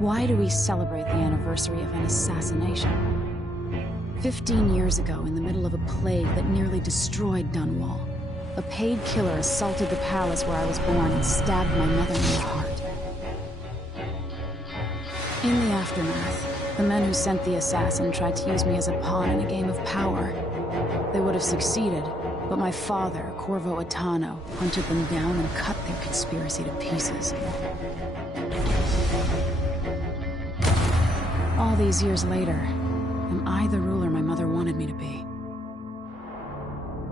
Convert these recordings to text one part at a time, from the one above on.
Why do we celebrate the anniversary of an assassination? 15 years ago, in the middle of a plague that nearly destroyed Dunwall, a paid killer assaulted the palace where I was born and stabbed my mother in the heart. In the aftermath, the men who sent the assassin tried to use me as a pawn in a game of power. They would have succeeded, but my father, Corvo Attano, hunted them down and cut their conspiracy to pieces. All these years later, am I the ruler my mother wanted me to be?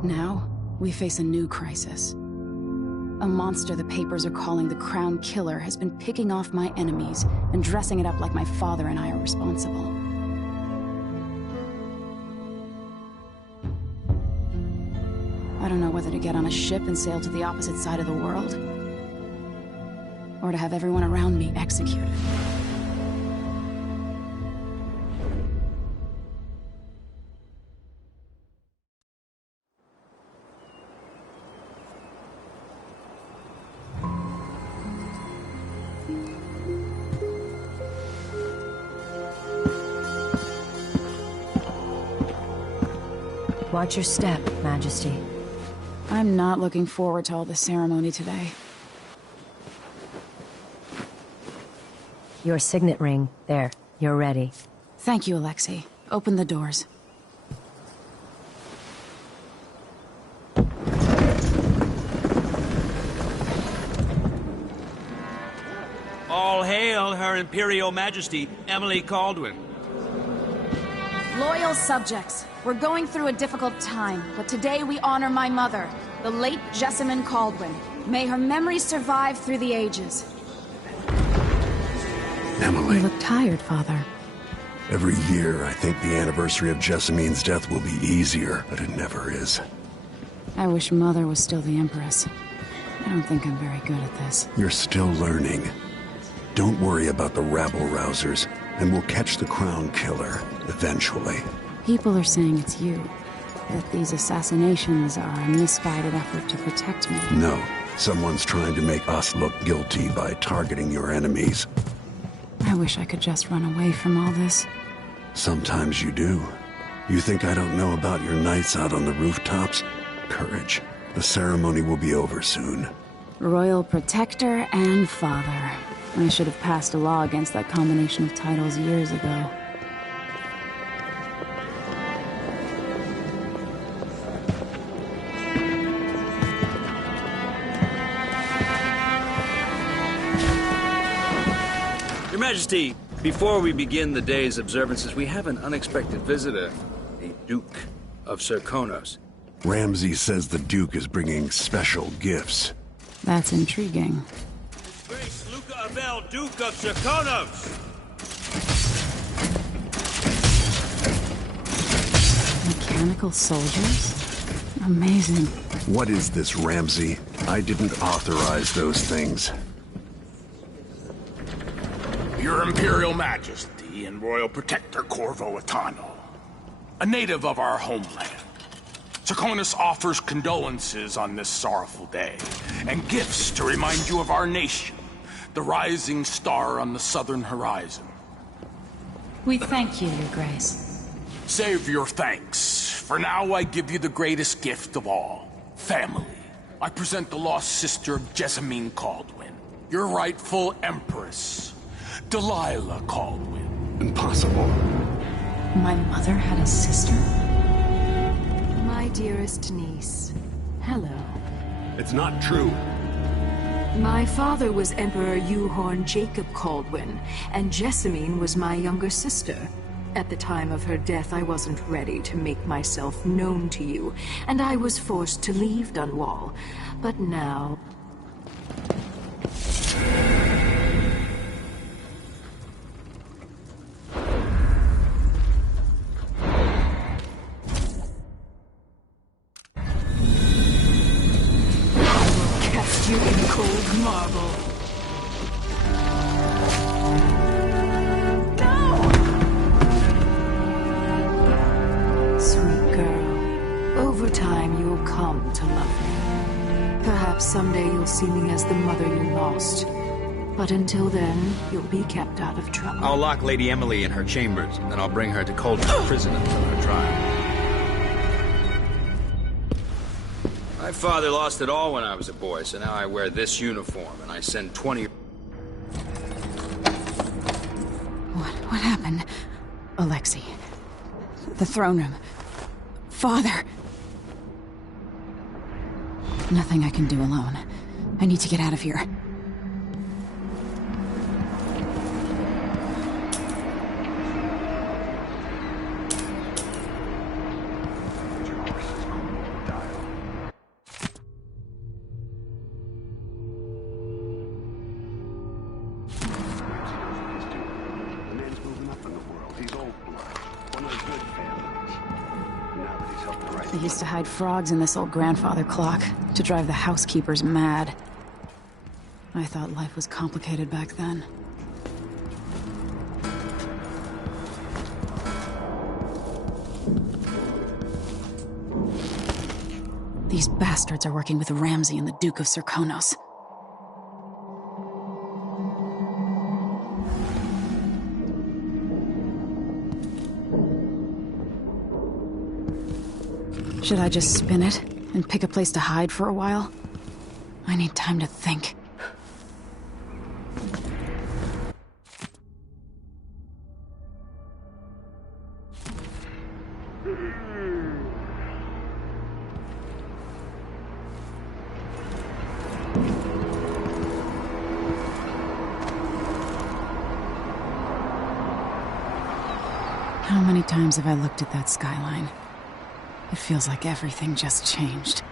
Now, we face a new crisis. A monster the papers are calling the Crown Killer has been picking off my enemies and dressing it up like my father and I are responsible. I don't know whether to get on a ship and sail to the opposite side of the world, or to have everyone around me executed. Watch your step, Majesty. I'm not looking forward to all the ceremony today. Your signet ring. There. You're ready. Thank you, Alexei. Open the doors. All hail Her Imperial Majesty, Emily Kaldwin. Loyal subjects, we're going through a difficult time, but today we honor my mother, the late Jessamine Kaldwin. May her memory survive through the ages. Emily. You look tired, Father. Every year, I think the anniversary of Jessamine's death will be easier, but it never is. I wish Mother was still the Empress. I don't think I'm very good at this. You're still learning. Don't worry about the rabble-rousers, and we'll catch the Crown Killer, eventually. People are saying it's you. That these assassinations are a misguided effort to protect me. No. Someone's trying to make us look guilty by targeting your enemies. I wish I could just run away from all this. Sometimes you do. You think I don't know about your nights out on the rooftops? Courage. The ceremony will be over soon. Royal Protector and Father. I should have passed a law against that combination of titles years ago. Your Majesty, before we begin the day's observances, we have an unexpected visitor, the Duke of Serkonos. Ramsay says the Duke is bringing special gifts. That's intriguing. Grace Luca Abel, Duke of Serkonos! Mechanical soldiers? Amazing. What is this, Ramsay? I didn't authorize those things. Your Imperial Majesty and Royal Protector Corvo Attano, a native of our homeland. Serkonos offers condolences on this sorrowful day, and gifts to remind you of our nation, the rising star on the southern horizon. We thank you, Your Grace. Save your thanks. For now, I give you the greatest gift of all, family. I present the lost sister of Jessamine Kaldwin, your rightful empress, Delilah Kaldwin. Impossible. My mother had a sister? My dearest niece, hello. It's not true. My father was Emperor Yuhorn Jacob Kaldwin, and Jessamine was my younger sister. At the time of her death, I wasn't ready to make myself known to you, and I was forced to leave Dunwall. But now... you in cold marble. No! Sweet girl, over time you'll come to love me. Perhaps someday you'll see me as the mother you lost. But until then, you'll be kept out of trouble. I'll lock Lady Emily in her chambers, and then I'll bring her to Coldstream Prison until her trial. My father lost it all when I was a boy, so now I wear this uniform, and I send 20... What happened? Alexei. The throne room. Father! Nothing I can do alone. I need to get out of here. They used to hide frogs in this old grandfather clock to drive the housekeepers mad. I thought life was complicated back then. These bastards are working with Ramsay and the Duke of Serkonos. Should I just spin it and pick a place to hide for a while? I need time to think. How many times have I looked at that skyline? It feels like everything just changed.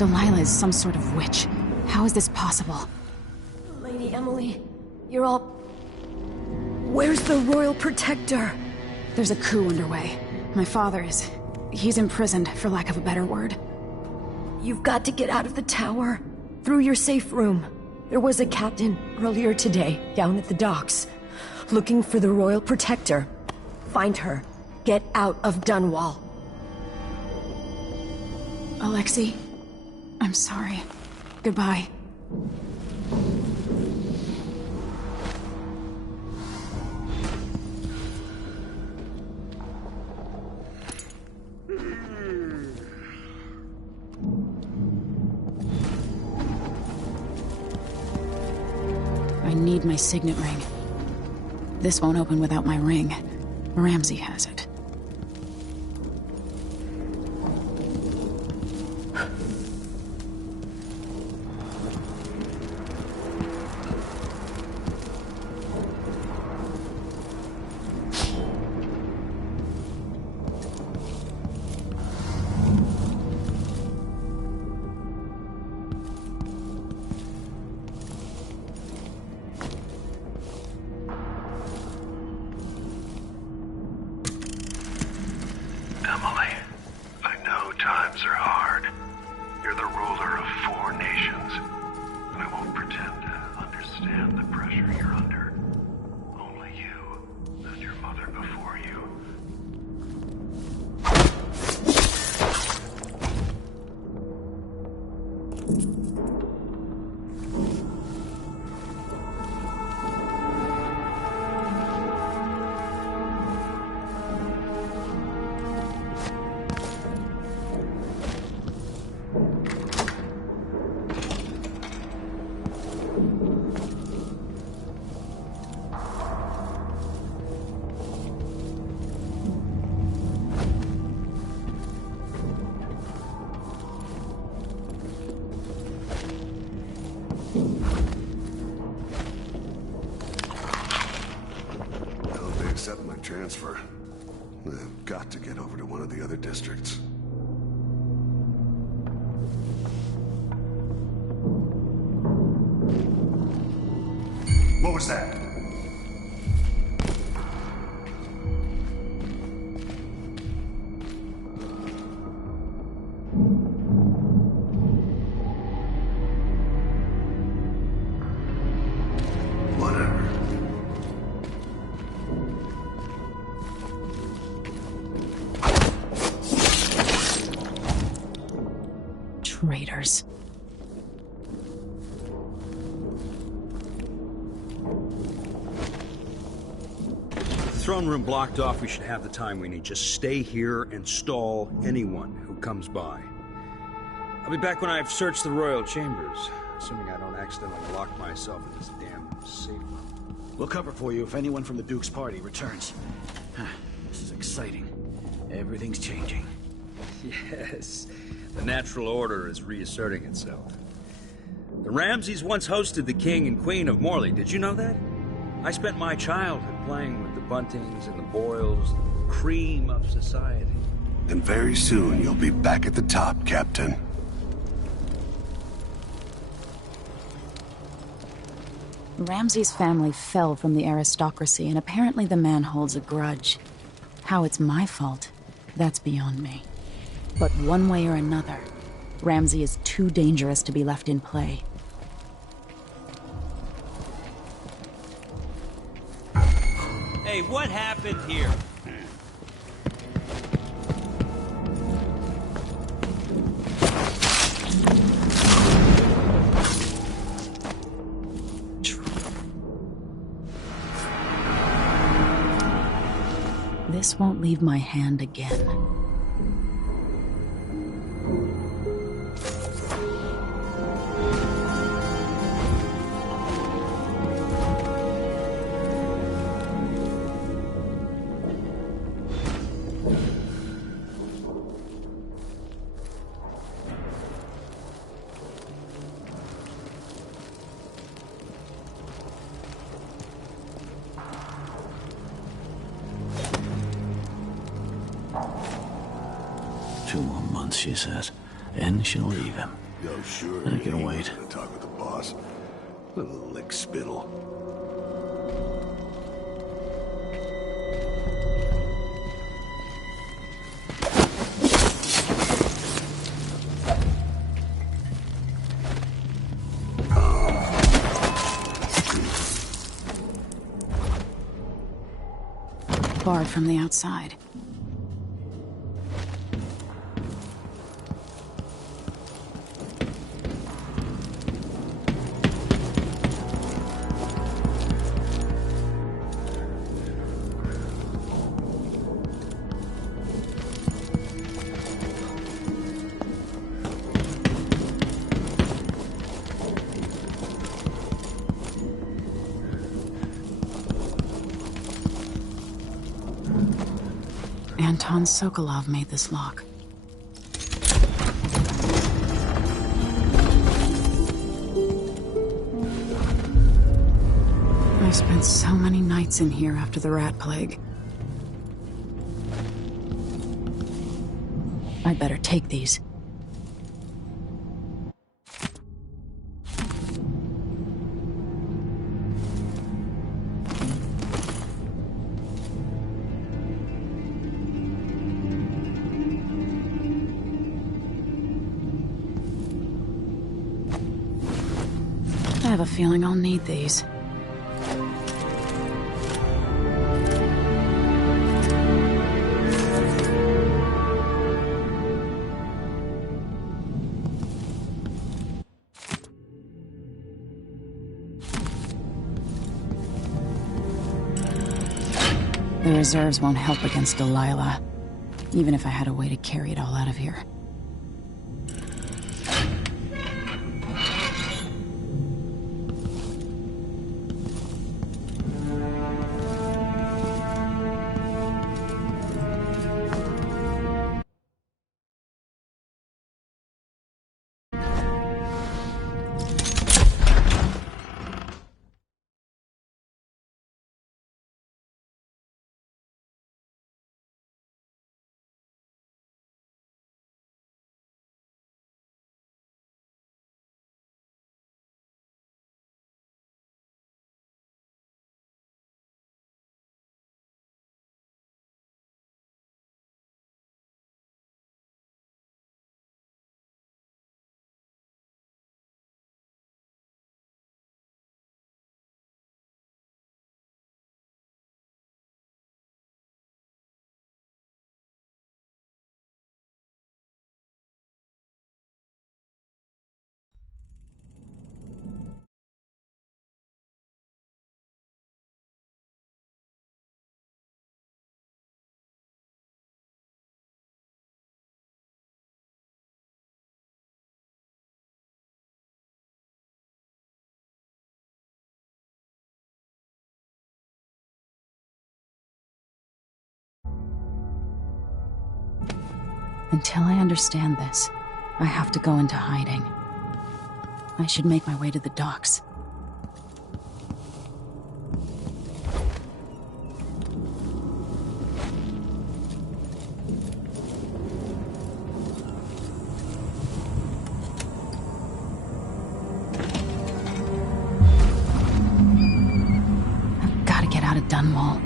Delilah is some sort of witch. How is this possible? Lady Emily, you're all... Where's the Royal Protector? There's a coup underway. My father is... he's imprisoned, for lack of a better word. You've got to get out of the tower. Through your safe room. There was a captain earlier today, down at the docks, looking for the Royal Protector. Find her. Get out of Dunwall. Alexei, I'm sorry. Goodbye. I need my signet ring. This won't open without my ring. Ramsay has it. Emily. I know times are hard. You're the ruler of 4 nations. I won't pretend to understand the pressure you're under. Only you and your mother before you. Accept my transfer. I've got to get over to one of the other districts. What was that? Traitors. Throne room blocked off. We should have the time we need. Just stay here and stall anyone who comes by. I'll be back when I've searched the royal chambers, assuming I don't accidentally lock myself in this damn safe room. We'll cover for you if anyone from the Duke's party returns. This is exciting. Everything's changing. Yes, the natural order is reasserting itself. The Ramseys once hosted the King and Queen of Morley. Did you know that? I spent my childhood playing with the Buntings and the Boyles, the cream of society. And very soon you'll be back at the top, Captain. Ramsey's family fell from the aristocracy, and apparently the man holds a grudge. How it's my fault, that's beyond me. But one way or another, Ramsey is too dangerous to be left in play. Hey, what happened here? This won't leave my hand again. 2 more months, she says. And she'll leave him. Yo, sure. I can wait. To talk with the boss. Little lick spittle. Barred from the outside. Anton Sokolov made this lock. I spent so many nights in here after the rat plague. I'd better take these. have a feeling I'll need these. The reserves won't help against Delilah, even if I had a way to carry it all out of here. Until I understand this, I have to go into hiding. I should make my way to the docks. I've got to get out of Dunwall.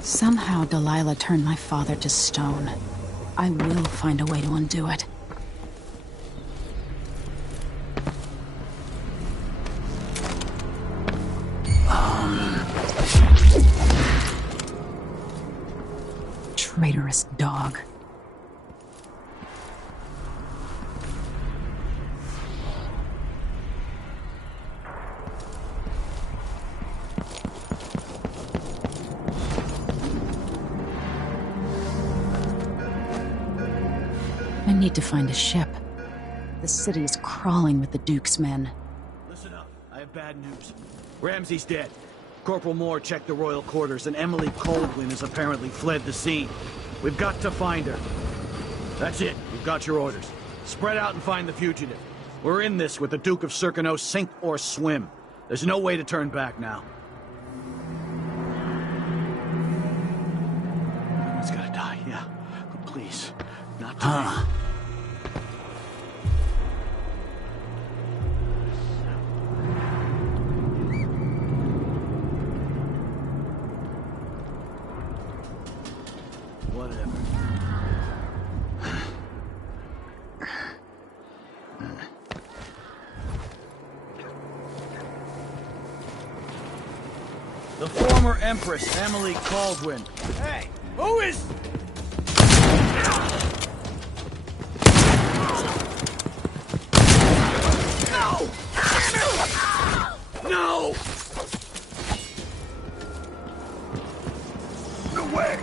Somehow Delilah turned my father to stone. I will find a way to undo it. Traitorous dog. I need to find a ship. The city is crawling with the Duke's men. Listen up. I have bad news. Ramsey's dead. Corporal Moore checked the royal quarters, and Emily Coldwin has apparently fled the scene. We've got to find her. That's it. You've got your orders. Spread out and find the fugitive. We're in this with the Duke of Circano, sink or swim. There's no way to turn back now. It's gotta die, yeah. But please, not today. Whatever. The former Empress, Emily Caldwin. Hey, who is... No! No! No way!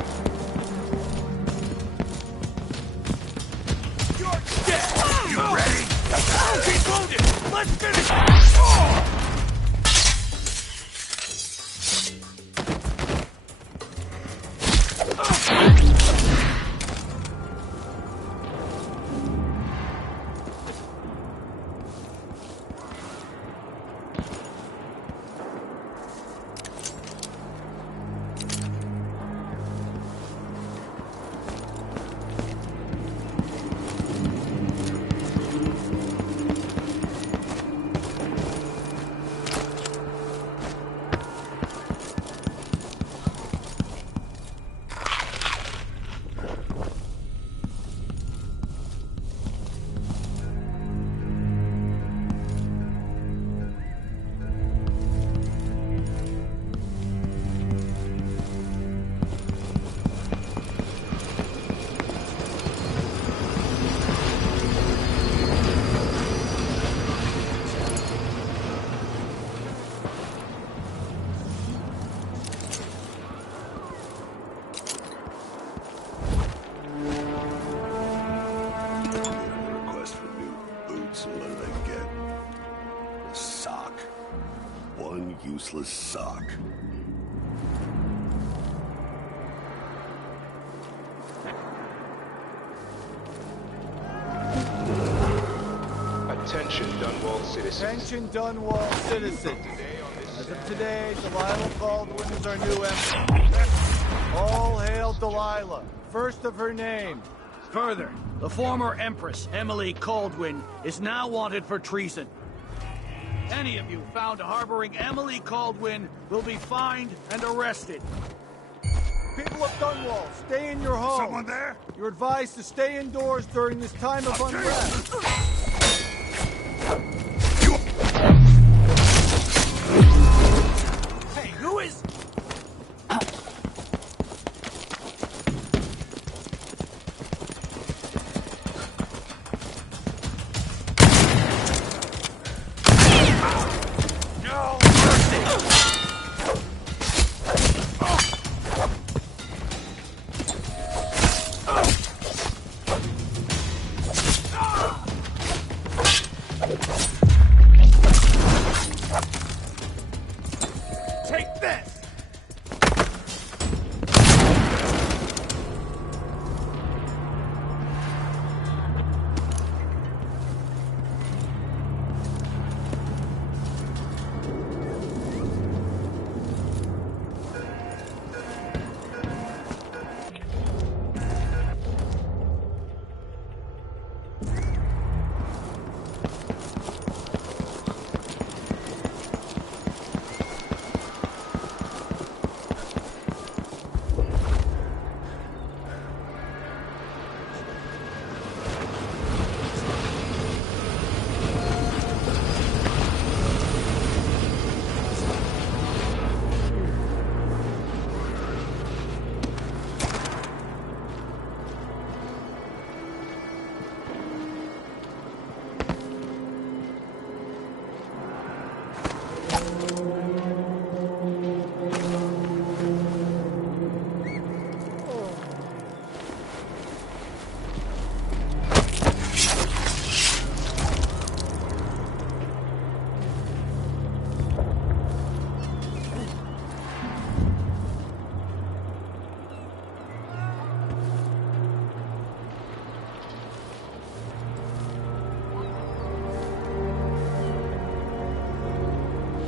You're dead! You ready? He's wounded! Let's finish! Oh! useless sock. Attention, Dunwall citizens. Attention, Dunwall citizens. As of today, Delilah Baldwin is our new empress. All hail Delilah, first of her name. Further, the former Empress, Emily Caldwin, is now wanted for treason. Any of you found harboring Emily Caldwin will be fined and arrested. People of Dunwall, stay in your homes. Someone there? You're advised to stay indoors during this time of unrest. Hey, who is...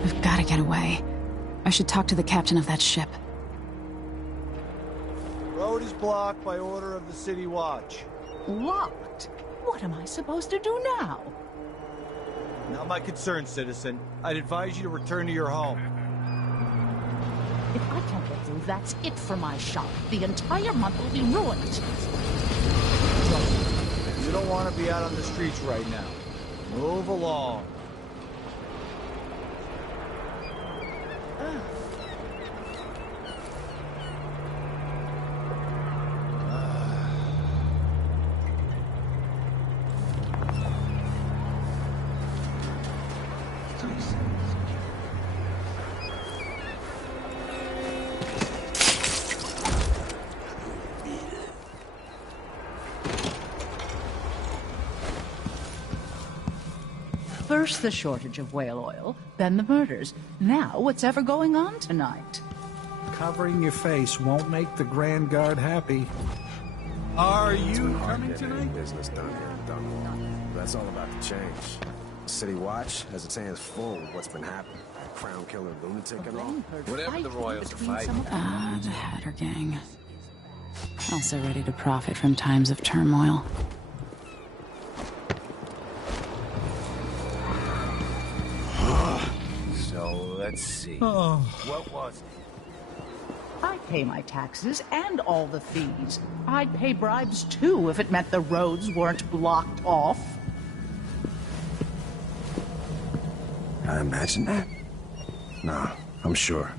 We've got to get away. I should talk to the captain of that ship. Road is blocked by order of the City Watch. Locked? What am I supposed to do now? Not my concern, citizen. I'd advise you to return to your home. If I can't get through, that's it for my shop. The entire month will be ruined. You don't want to be out on the streets right now. Move along. First the shortage of whale oil, then the murders. Now what's ever going on tonight? Covering your face won't make the Grand Guard happy. Are you coming tonight? Business done here in Dunwall. That's all about to change. City Watch has its hands full with what's been happening. Crown killer lunatic and all. Whatever the Royals are fighting. The Hatter Gang. Also ready to profit from times of turmoil. So, let's see. Oh. What was it? I pay my taxes and all the fees. I'd pay bribes too if it meant the roads weren't blocked off. I imagine that? Nah, I'm sure.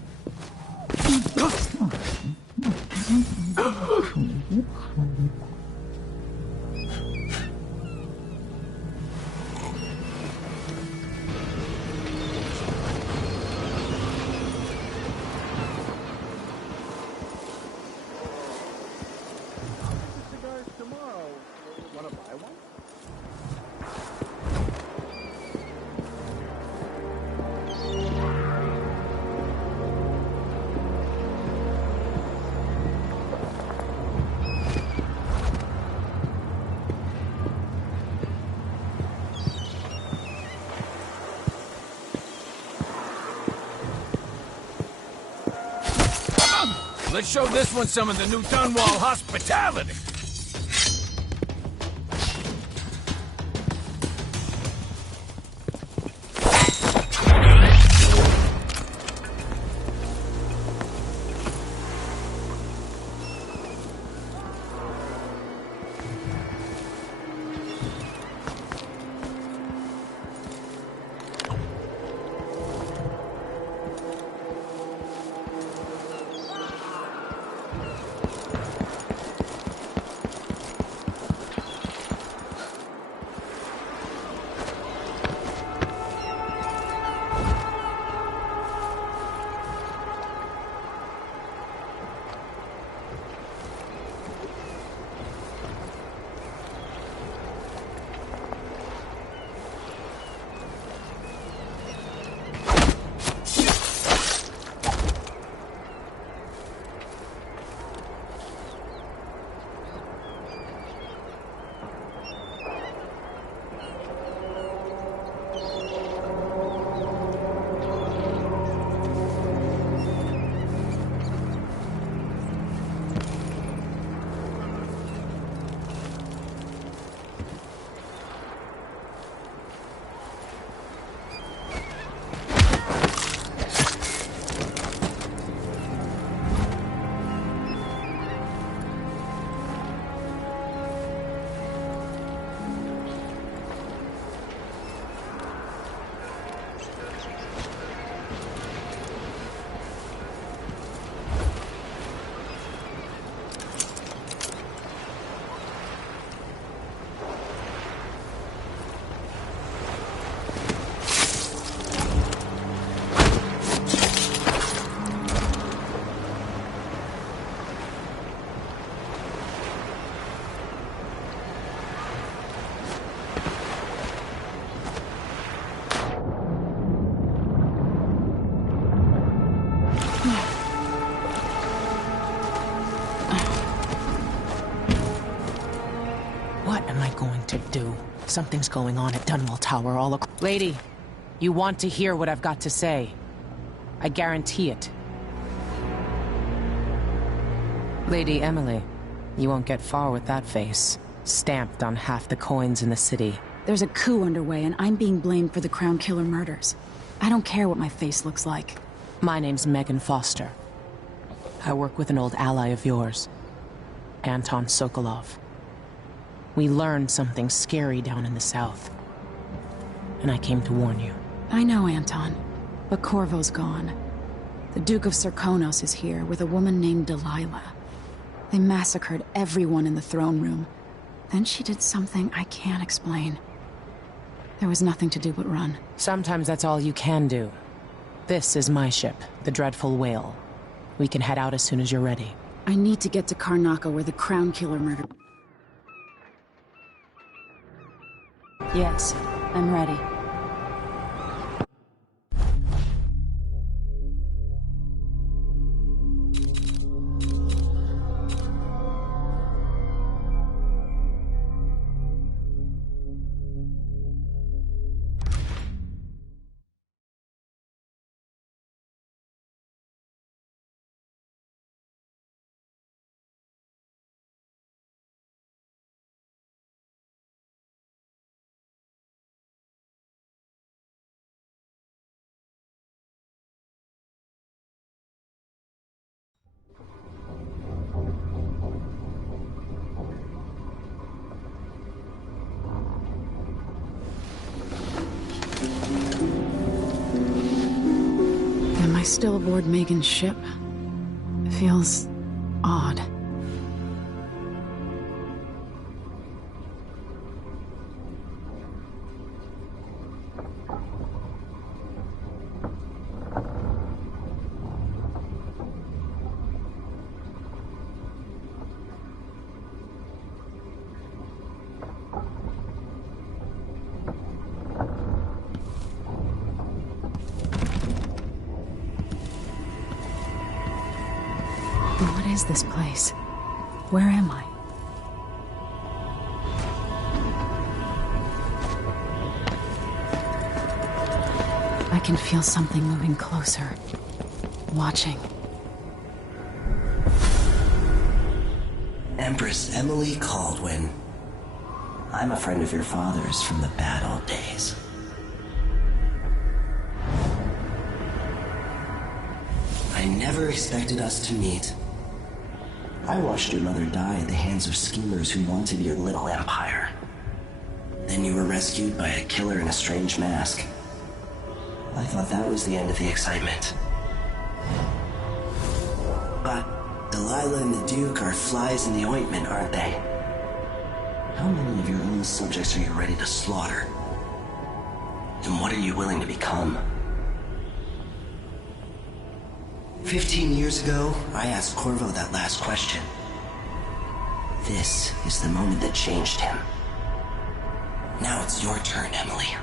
Let's show this one some of the new Dunwall hospitality! Something's going on at Dunwall Tower all across. Lady, you want to hear what I've got to say. I guarantee it. Lady Emily, you won't get far with that face. Stamped on half the coins in the city. There's a coup underway, and I'm being blamed for the Crown Killer murders. I don't care what my face looks like. My name's Megan Foster. I work with an old ally of yours, Anton Sokolov. We learned something scary down in the south, and I came to warn you. I know, Anton, but Corvo's gone. The Duke of Serkonos is here with a woman named Delilah. They massacred everyone in the throne room. Then she did something I can't explain. There was nothing to do but run. Sometimes that's all you can do. This is my ship, the Dreadful Whale. We can head out as soon as you're ready. I need to get to Karnaca where the Crown Killer murdered. Yes, I'm ready. Am I still aboard Megan's ship? It feels odd. What is this place? Where am I? I can feel something moving closer. Watching. Empress Emily Caldwin. I'm a friend of your father's from the bad old days. I never expected us to meet. I watched your mother die at the hands of schemers who wanted your little empire. Then you were rescued by a killer in a strange mask. I thought that was the end of the excitement. But Delilah and the Duke are flies in the ointment, aren't they? How many of your own subjects are you ready to slaughter? And what are you willing to become? 15 years ago, I asked Corvo that last question. This is the moment that changed him. Now it's your turn, Emily.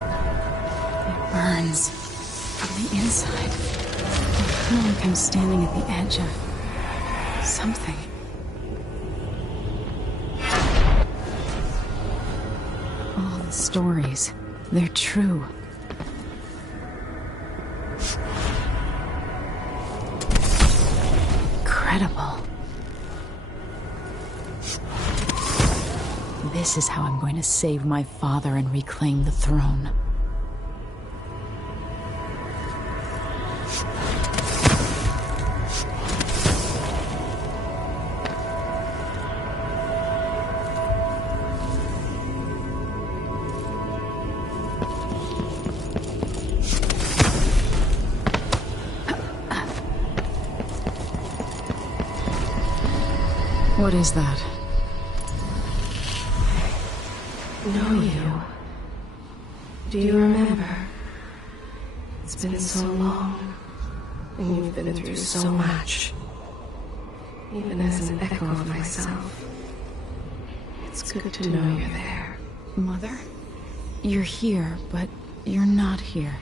It burns from the inside. I feel like I'm standing at the edge of something. All the stories, they're true. Incredible. This is how I'm going to save my father and reclaim the throne. What is that? Know you. Do you remember? It's been so long, and you've been through so much. Even as an echo of myself, it's good to know you're there. Mother? You're here, but you're not here.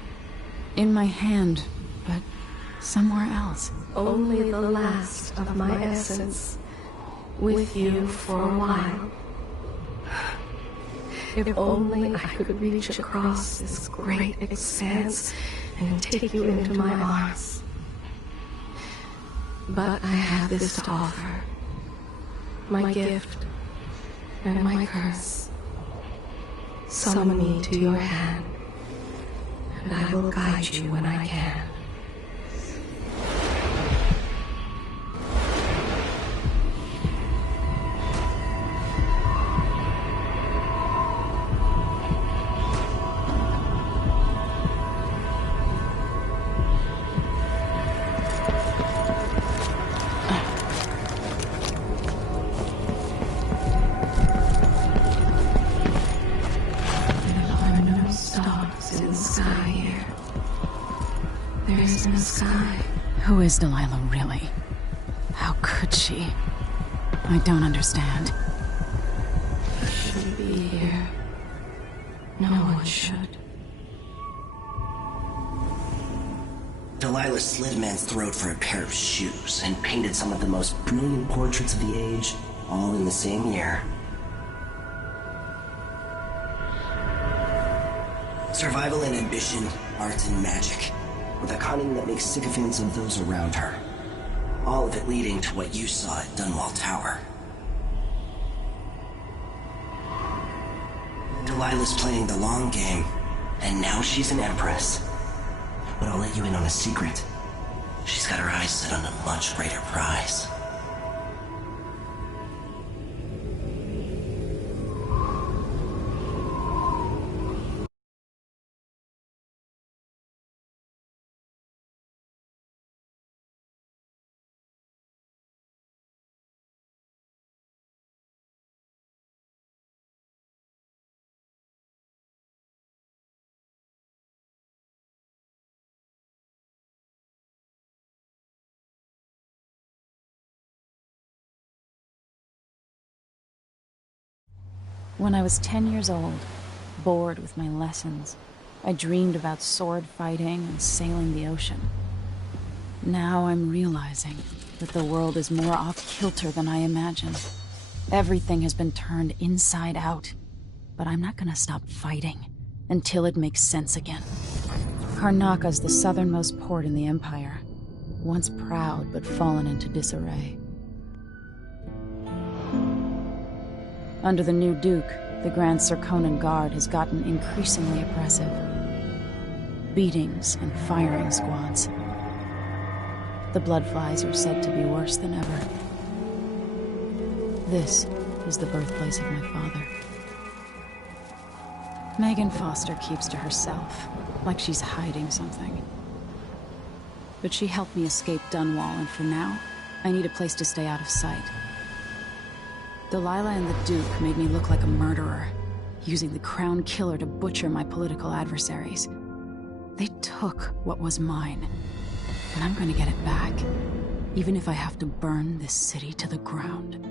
In my hand, but somewhere else. Only the last of my essence. With you for a while. If only I could reach across this great expanse and take you into my arms. But I have this to offer. My gift and my curse. Summon me to your hand, and I will guide you when I can. Who is Delilah, really? How could she? I don't understand. You shouldn't be here. No one should. Delilah slit a man's throat for a pair of shoes and painted some of the most brilliant portraits of the age, all in the same year. Survival and ambition, art and magic, with a cunning that makes sycophants of those around her. All of it leading to what you saw at Dunwall Tower. Delilah's playing the long game, and now she's an empress. But I'll let you in on a secret. She's got her eyes set on a much greater prize. When I was 10 years old, bored with my lessons, I dreamed about sword fighting and sailing the ocean. Now I'm realizing that the world is more off-kilter than I imagined. Everything has been turned inside out, but I'm not gonna stop fighting until it makes sense again. Karnaka's the southernmost port in the Empire. Once proud, but fallen into disarray. Under the new Duke, the Grand Serkonan Guard has gotten increasingly oppressive. Beatings and firing squads. The Bloodflies are said to be worse than ever. This is the birthplace of my father. Megan Foster keeps to herself, like she's hiding something. But she helped me escape Dunwall, and for now, I need a place to stay out of sight. Delilah and the Duke made me look like a murderer, using the Crown Killer to butcher my political adversaries. They took what was mine, and I'm gonna get it back, even if I have to burn this city to the ground.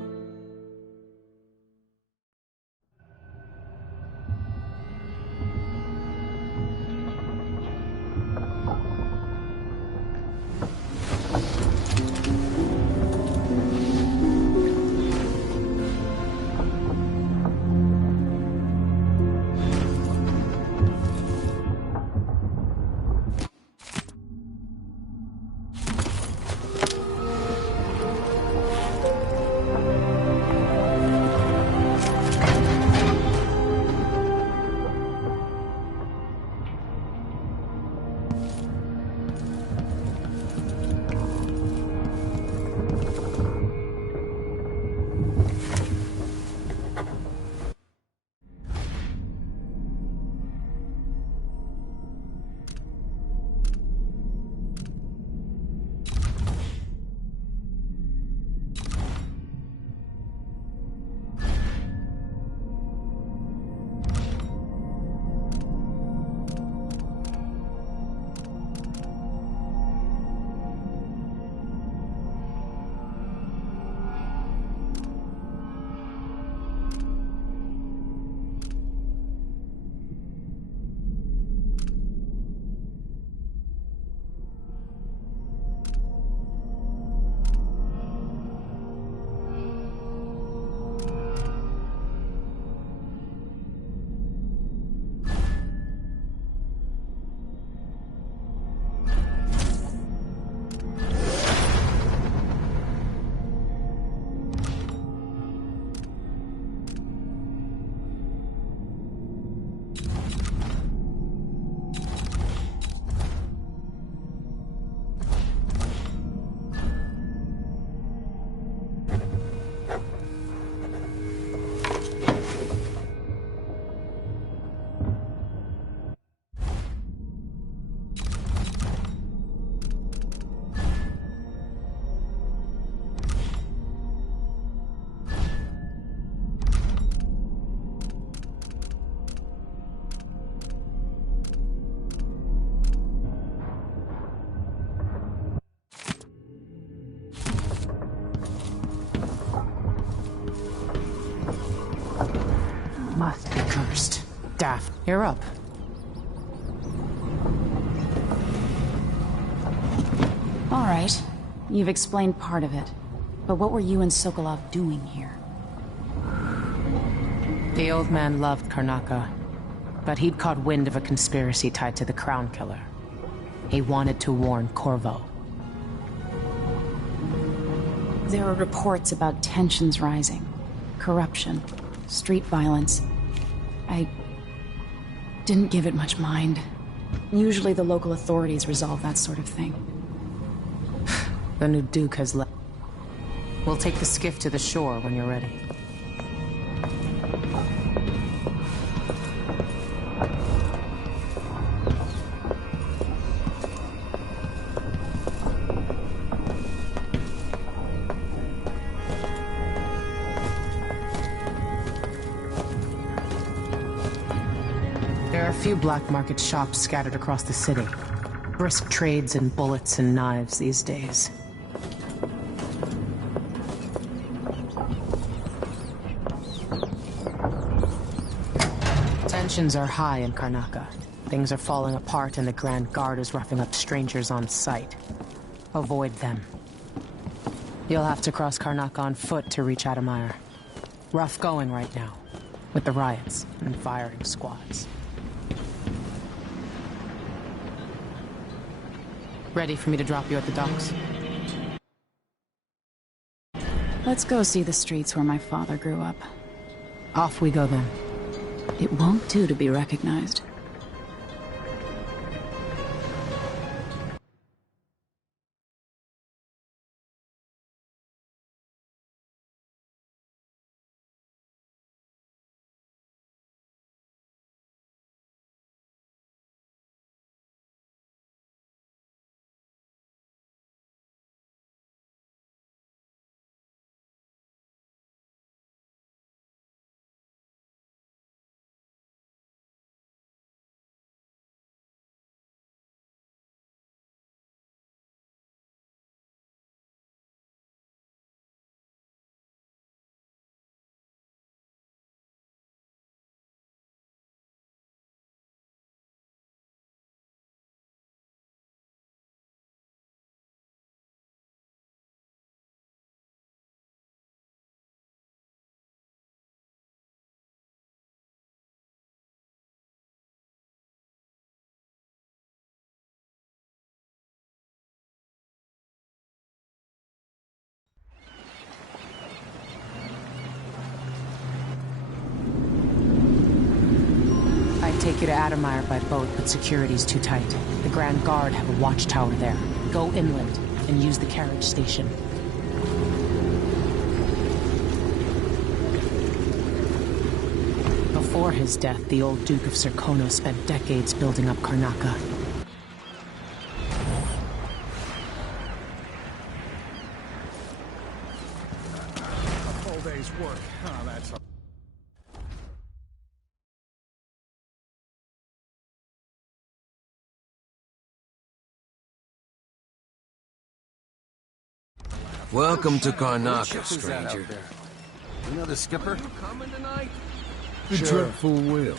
Must be cursed. Daft, you're up. All right. You've explained part of it. But what were you and Sokolov doing here? The old man loved Karnaka, but he'd caught wind of a conspiracy tied to the Crown Killer. He wanted to warn Corvo. There are reports about tensions rising, corruption, street violence. I didn't give it much mind. Usually the local authorities resolve that sort of thing. The new Duke has left. We'll take the skiff to the shore when you're ready. There are a few black market shops scattered across the city. Brisk trades in bullets and knives these days. Tensions are high in Karnaka. Things are falling apart and the Grand Guard is roughing up strangers on sight. Avoid them. You'll have to cross Karnaka on foot to reach Adamire. Rough going right now, with the riots and firing squads. Ready for me to drop you at the docks? Let's go see the streets where my father grew up. Off we go then. It won't do to be recognized. I'd take you to Adamire by boat, but security's too tight. The Grand Guard have a watchtower there. Go inland and use the carriage station. Before his death, the old Duke of Serkonos spent decades building up Karnaca. A full day's work. Oh, that's a... Welcome to Karnaca, stranger. You know the skipper? Coming tonight? The dreadful will.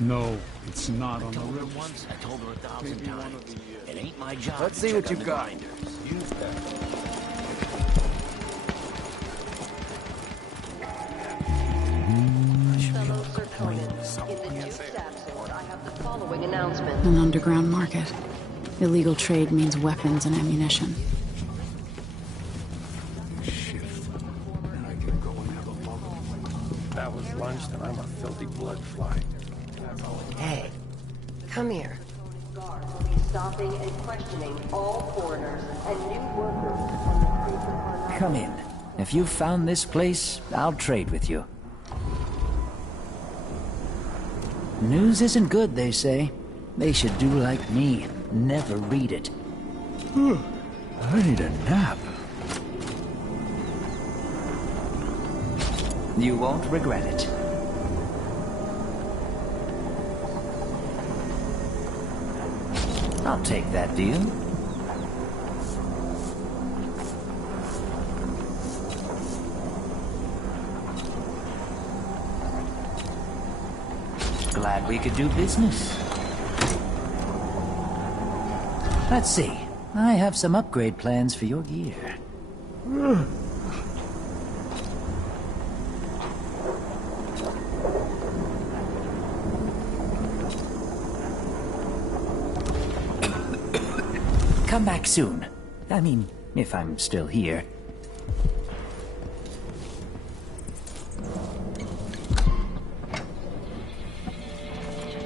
No, it's not on the river. Once, I told her 1,000 times. It ain't my job. Let's to see what check you've on the got. grinders. Use that. Fellow Serkonans, in the Duke's absence, I have the following announcement. An underground market. Illegal trade means weapons and ammunition. That was lunch, and I'm a filthy blood fly. Hey, come here. Guards will be stopping and questioning all foreigners and new workers on the streets of Karnaca. Come in. If you've found this place, I'll trade with you. News isn't good, they say. They should do like me. Never read it. I need a nap. You won't regret it. I'll take that deal. Glad we could do business. Let's see. I have some upgrade plans for your gear. Come back soon. I mean, if I'm still here.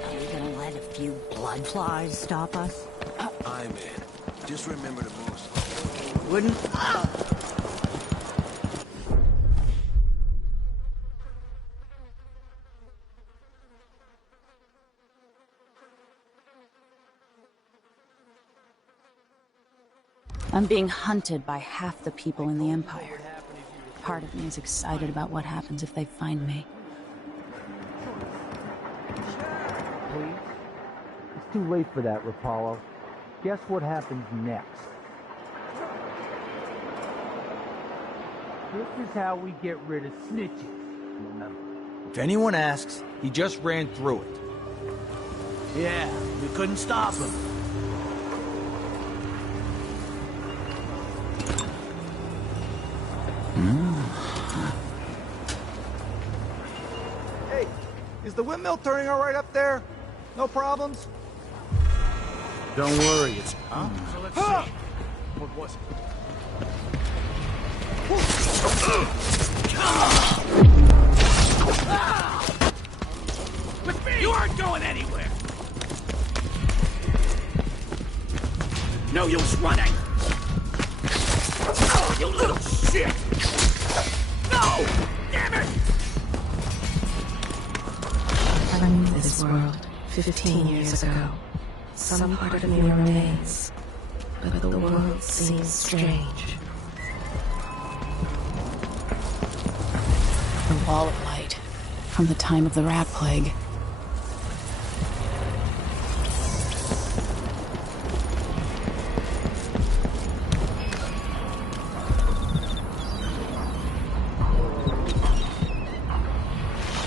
Are we gonna let a few blood flies stop us? I'm in. Just remember to move slow. Wouldn't... I'm being hunted by half the people in the Empire. Part of me is excited about what happens if they find me. Please? It's too late for that, Rapallo. Guess what happens next? This is how we get rid of snitches, remember? If anyone asks, he just ran through it. Yeah, we couldn't stop him. Hey, is the windmill turning all right up there? No problems? Don't worry, it's... Huh? So let's see. What was it? With me! You aren't going anywhere! No use running! Oh, you little shit! No! Damn it! From this world, 15 years ago, some part of me remains, but the world seems strange. The wall of light, from the time of the rat plague.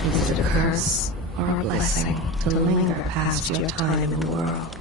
Is it a curse or a blessing to linger past your time in the world?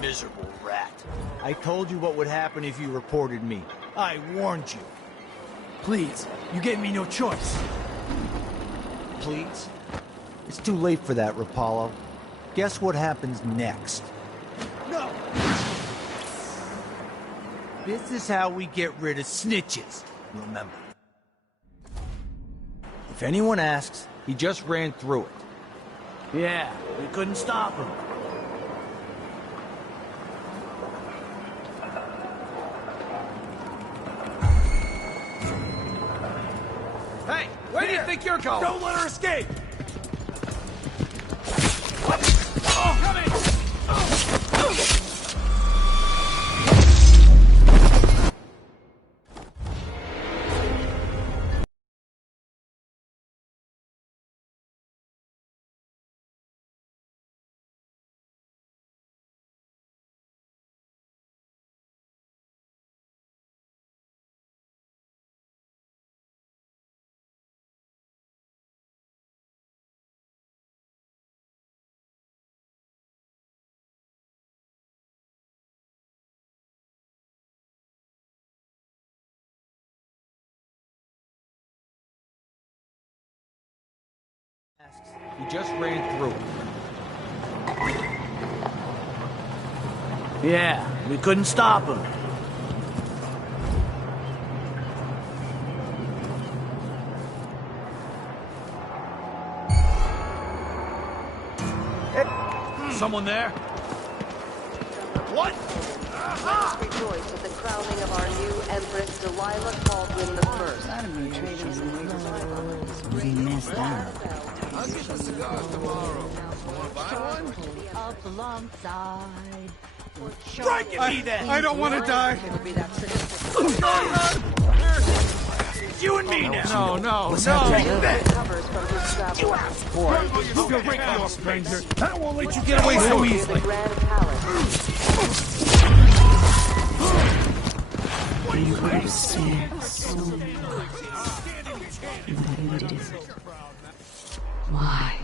Miserable rat. I told you what would happen if you reported me. I warned you. Please, you gave me no choice. Please? It's too late for that, Rapallo. Guess what happens next? No! This is how we get rid of snitches. Remember. If anyone asks, he just ran through it. Yeah, we couldn't stop him. Hey, where do you think you're going? Don't let her escape! Oh, coming! He just ran through it. Yeah, we couldn't stop him. Someone there? What? Let us rejoice with the crowning of our new Empress Delilah Baldwin the First. We missed out. I'll get the cigars tomorrow. Want to buy one? Alongside. Strike at me then! I don't want to die. You and me now. No. What's happening? Recovers from his travel. You out. You're breaking your stranger. I won't let you get away so easily. The Grand Palace. You have spared so much. But you didn't. Why?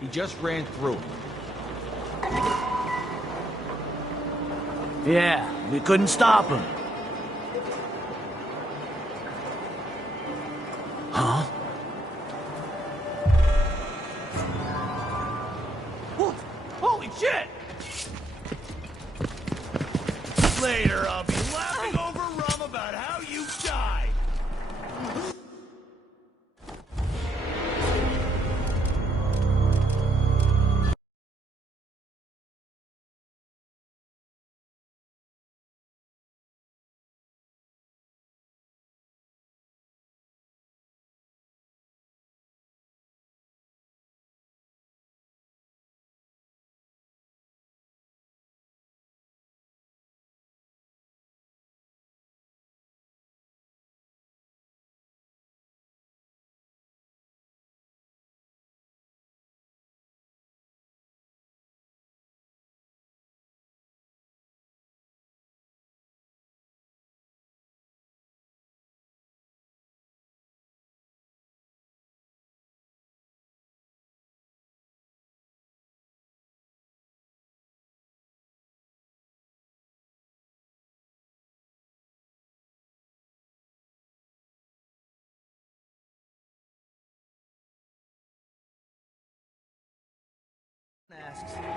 He just ran through. Yeah, we couldn't stop him. Huh? Holy shit! Later, I'll be laughing over rum about how you died.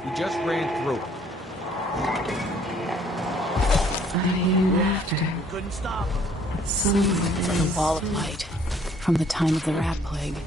He just ran through. After. We couldn't stop him. It's like a wall of light from the time of the rat plague.